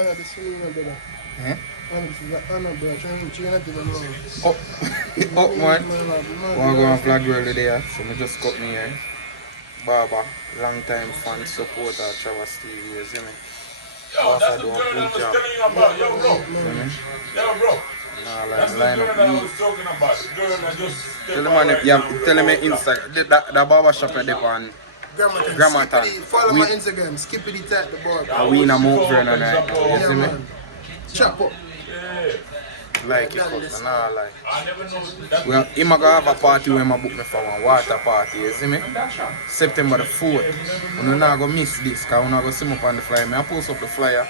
Honor the saloon, brother. Eh? Honor, bro. Trying to get them wrong. Oh, oh man. Wanna go on vlog world today, so I just cut me here. Barber, long time fan supporter of Trabass TV, you see me? Yo, that's the girl that I was telling you about. Yo, bro. Yo, bro. Nah, That's the girl that I was talking about. The girl that just tell the man, yeah, tell him Instagram. That barber shop at the pan. Grammatan. Follow my Instagram. Skippity tap the bar. We in a Mount Vernon right now. You see me? Chop up. Yeah. Like it, but nah, like. I never know. Well, I'm gonna have a party when I book me for one water party, you see me? September the 4th. We're not gonna miss this, because we're not gonna see me up on the flyer. I post up the flyer.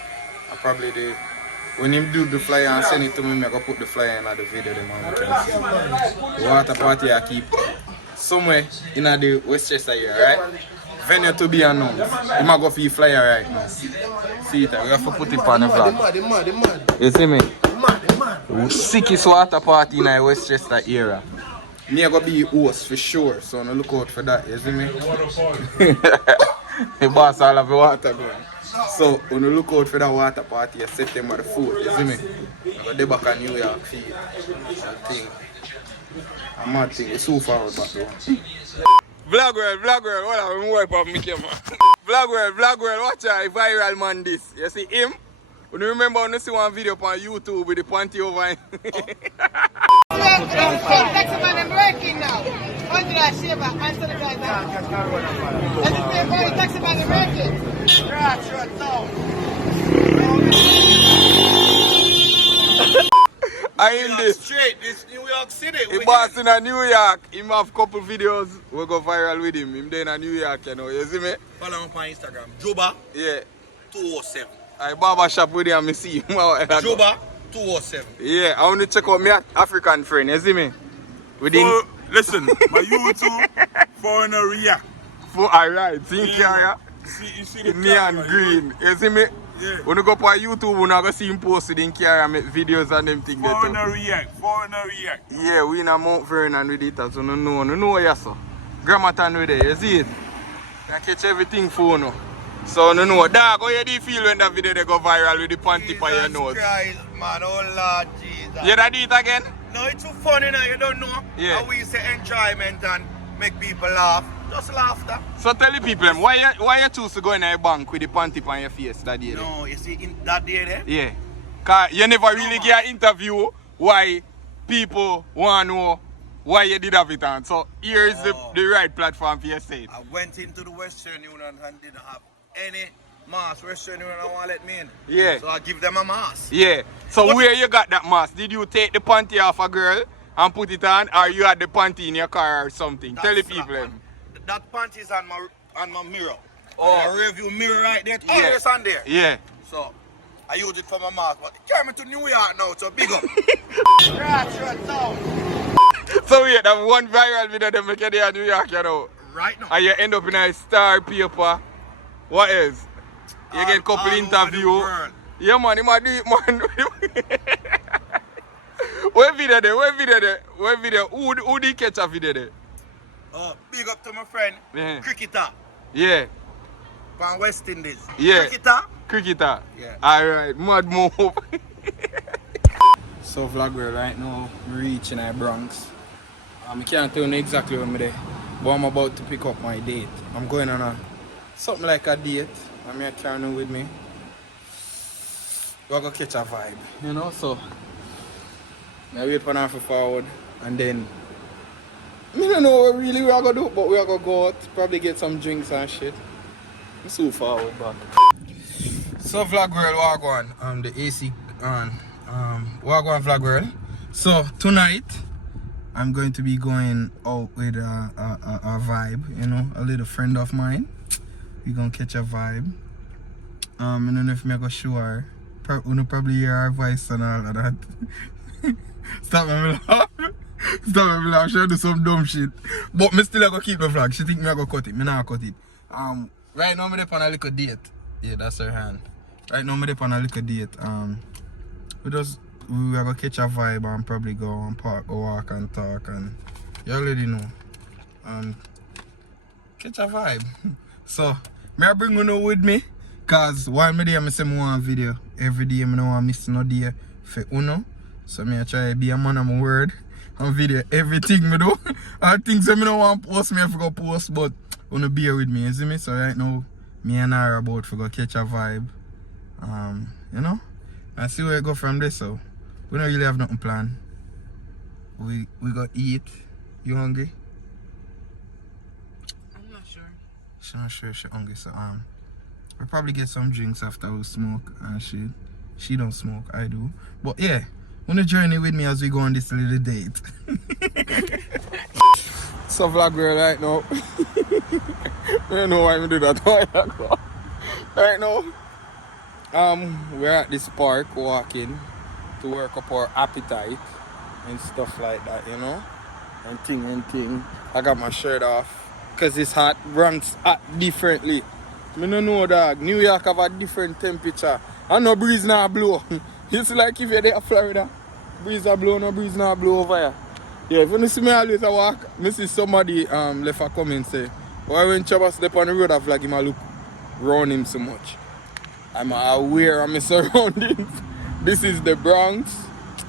I probably do. When him do the flyer and send it to me, I'm gonna put the flyer in the video. The water party I keep somewhere in the Westchester here, right? Venue to be announced. I'm gonna go for the flyer right now. See it, we have to put it on the vlog. You see me? Sickest water party in the Westchester area. Me gonna be host for sure, so no look out for that, you see me? The boss all have the water going. So when you look out for that water party September the 4th, you see me? I'm gonna back in New York for you. I'm mad thing, it's so far back though. Vlog world, what have we wipe up my camera? Vlog world, watch out, viral man this. You see him? When you remember when you see one video on YouTube with the panty over him. Taxi man, I'm working now. Under that shaver, answer the guy now. That's the same boy, taxi man, I'm working. Right, sure, I in this. Straight, this New York City. He boss in a New York. He have couple videos. We go viral with him. Him there in New York, you know. You see me? Follow him on Instagram. Juba Yeah. 207. I barber shop with him. I see him. Juba 207. Yeah, I want to check out my African friend. You see me? Within. So, listen, my YouTube foreigner react. Alright, think yeah. You see the Neon camera, green. You see me? Yeah. When you go on YouTube, we're not going to see him posted in Kara make videos and them things. Foreigner react. Yeah, we in a Mount Vernon with it, so no know yes, sir. Grammatan with it, you see it? I catch everything for you. So no know. Dog, how you do you feel when that video they go viral with the panty by your nose? Christ, man, oh Lord Jesus. You that do it again? No, it's too funny now, you don't know. Yeah. How we say enjoyment and make people laugh. Just laughter. So tell the people, why you choose to go in a bank with the panty on your face that day? No, you see, in that day there? Yeah. Because you never really get an interview why people want to know why you did have it on. So here is the right platform for you to say it. I went into the Western Union and didn't have any mask. Western Union don't want to let me in. Yeah. So I give them a mask. Yeah. So where you got that mask? Did you take the panty off a girl and put it on, or you had the panty in your car or something? Tell the people. That panty is on my mirror. Oh. My review mirror right there. Yeah. Always on there. Yeah. So I use it for my mask. But they carry me to New York now, so big up. Right, sure, So yeah, that one viral video they make you there in New York, you know. right now. And you end up in a star paper. What else? You get a couple all interview. over the world. Yeah man, you might do it man. What video there? What video? Who did catch a video there? Big up to my friend, Yeah. Cricketer Yeah. from West Indies. Yeah. Cricketer? Yeah. Yeah. Alright, mad move. So vlog world right now, we're reaching our Bronx. I can't tell you exactly where I'm there, but I'm about to pick up my date. I'm going on something like a date. I'm here carrying with me. We're gonna catch a vibe, you know, so I wait for her for forward and then I don't know what really we are gonna do, but we are gonna go out, probably get some drinks and shit. I'm so forward back. So vlog world, what going? The AC on. What going vlog world? So tonight I'm going to be going out with a vibe, you know, a little friend of mine. We're gonna catch a vibe. I don't know if I'm gonna show her. You'll probably hear her voice and all of that. Stop me laugh. Stop me laugh. She'll do some dumb shit. But me still gonna keep the vlog. She think me gonna cut it. Me not cut it. Right now I'm on a little date. Yeah, that's her hand. Right now I'm on a little date. We are gonna catch a vibe and probably go and park, go walk and talk, and you already know. Catch a vibe. So may I bring you with me? Cause while me there, I say me want a video. every day I don't want to miss no day for Uno. So I try to be a man of my word and video everything I do. All things I don't want to post, I have to go post, but Uno bear with me, you see me? So right now, me and I are about to go catch a vibe. You know? And see where I go from this. So we don't really have nothing planned. We go eat. You hungry? I'm not sure. She's not sure she's hungry, so we'll probably get some drinks after we smoke and shit. She don't smoke, I do. But yeah, wanna journey with me as we go on this little date. So vlog girl right now. I don't know why we do that. Right now, we're at this park walking to work up our appetite and stuff like that, you know? And thing. I got my shirt off. Cause it's hot, Bronx hot differently. I don't know, dog. New York have a different temperature. And no breeze now blow. It's like if you're there in Florida, breeze not blow, no breeze not blow over here. Yeah, if you see me always a walk, I see somebody left a comment say, why when Trabass step on the road, I feel like him a look round him so much. I'm aware of my surroundings. This is the Bronx.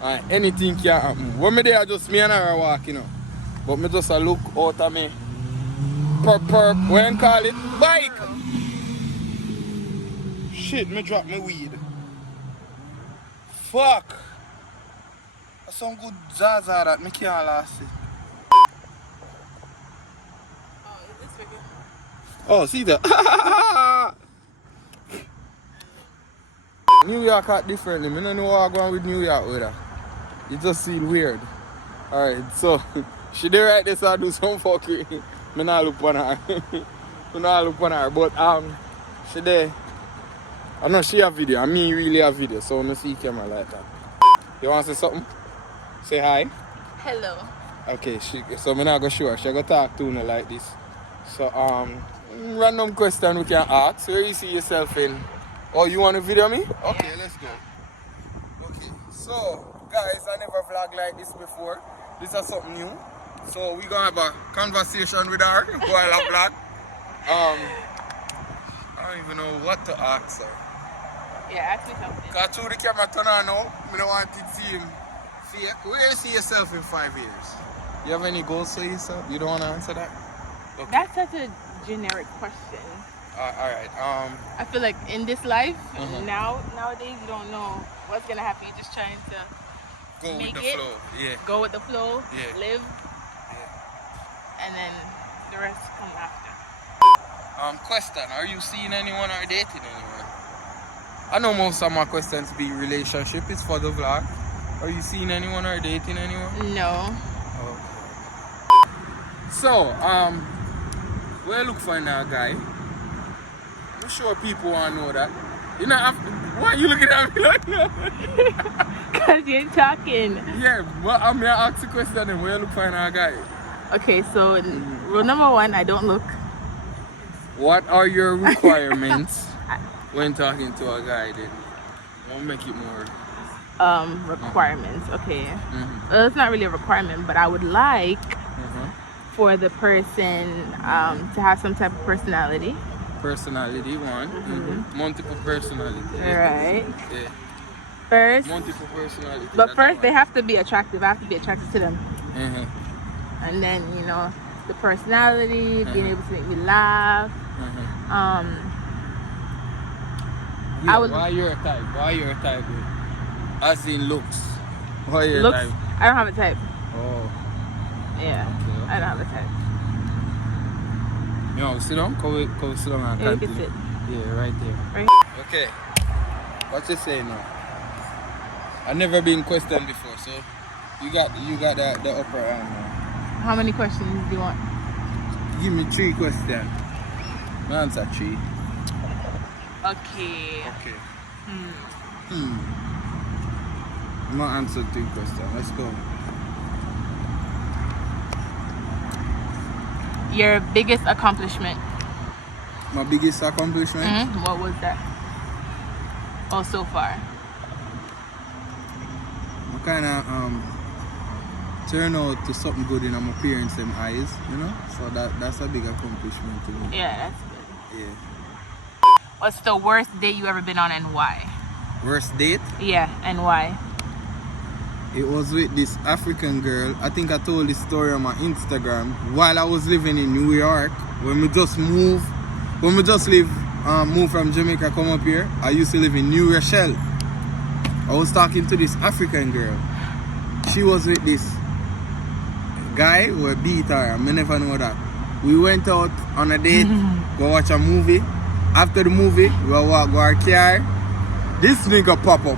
And anything can happen. When me there, just me and her walk, you know. But me just a look out of me. Perp, when call it? Bike! Shit, me drop my weed. Fuck! That's some good zaza that me can't last it. Oh, is this figure? Oh, see that? New York act differently. I don't know what I'm going with New York with her. It just seems weird. Alright, so she did right there, so I do some fuckery. I not look on her. But she there. I know she have video, and me really have video, so I don't see camera like that. You want to say something? Say hi. Hello. Okay, so I'm not going to show her. She going to talk to me like this. So, random question we can ask. Where you see yourself in? Oh, you want to video me? Okay, yeah. Let's go. Okay, so, guys, I never vlogged like this before. This is something new. So, we're going to have a conversation with her while I vlog. I don't even know what to ask her. Yeah, ask me something. Because through the camera turn on now, I don't want to see him fake. Where do you see yourself in 5 years? You have any goals for yourself? You don't want to answer that? Okay. That's such a generic question. Alright. I feel like in this life, nowadays you don't know what's going to happen. You're just trying to Go make with the it, flow. Yeah. go with the flow, Yeah. live, Yeah. and then the rest come after. Question, are you seeing anyone or dating anyone? I know most of my questions be relationship, it's for the vlog. Are you seeing anyone or dating anyone? No. Okay. So, we're looking for a guy. I'm sure people want to know that. You know, why are you looking at me like that? Because you're talking. Yeah, but I'm going to ask the question and we're looking for a guy. Okay, so rule number one, I don't look. What are your requirements when talking to a guy then? We'll make it more. Requirements, okay. Well, it's not really a requirement, but I would like for the person to have some type of personality. Personality, one. Multiple personality. Right. Yeah. First. Multiple personality. But first, they have to be attractive. I have to be attracted to them. And then, you know, the personality, being able to make me laugh. Yeah, why you're a type? Why you're a type? As in looks. Why you're a type? I don't have a type. Oh. Yeah. Okay. I don't have a type. You know, sit down? Come sit down and yeah, you can sit. Yeah, right there. Right. Okay. What you saying now? I've never been questioned before, so you got the upper hand now. How many questions do you want? Give me 3 questions. My answer 3. Okay. Okay. I'm gonna answer 3 questions. Let's go. Your biggest accomplishment? My biggest accomplishment? What was that? Oh, so far. I kind of turn out to something good in my parents' eyes, you know? So that's a big accomplishment to me. Yeah, that's good. Yeah. What's the worst date you ever been on and why? Worst date? Yeah, and why? It was with this African girl. I think I told this story on my Instagram while I was living in New York. When we just moved from Jamaica, come up here. I used to live in New Rochelle. I was talking to this African girl. She was with this guy who beat her. I never know that. We went out on a date, go watch a movie. After the movie, we walk to our car. This nigga pop up.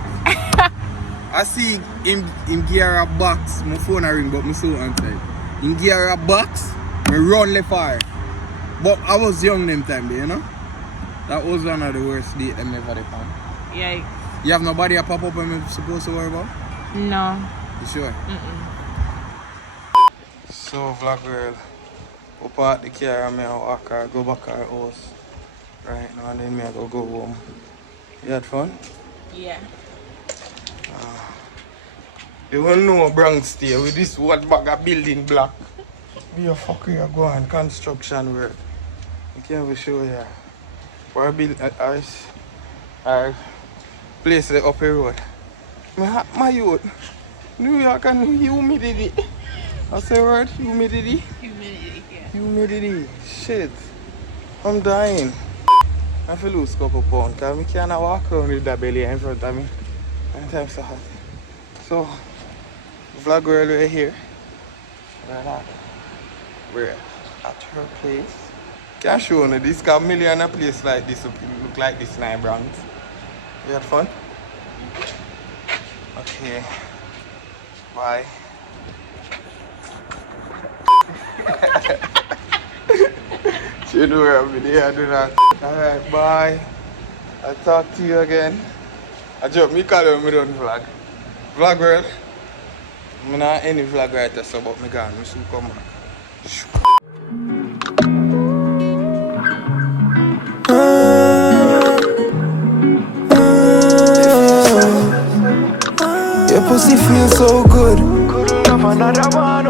I see him gear a box. My phone a ring, but my so answered. Him gear a box, me run left fire. But I was young them time, you know? That was one of the worst dates I ever found. Yikes. You have nobody a pop up and I'm supposed to worry about? No. You sure? So, vlog girl, we park the car and I walk her, go back to our house. Right now, and then I go home. You had fun? Yeah. You won't know Bronx stay with this what bag of building block. Be a fuck you go on construction work. I can't even show you. For a build our place the up the road. My youth. New York and humidity. I say word, humidity. Humidity, yeah. Humidity. Shit. I'm dying. I feel lose a couple pounds because I can't walk around with that belly in front of me. And time's so hot. So, vlog girl, we're here. We're at her place. Can't show you this, because a million a place like this look like this in Bronx. You had fun? Okay. Bye. You know where I'm there, I do that. Alright, bye. I'll talk to you again. I joke, me call you when I done vlog. Vlog girl. I'm not any vlog right there, so but me gone. I should come back. Your pussy feels so good. Couldn't have another one,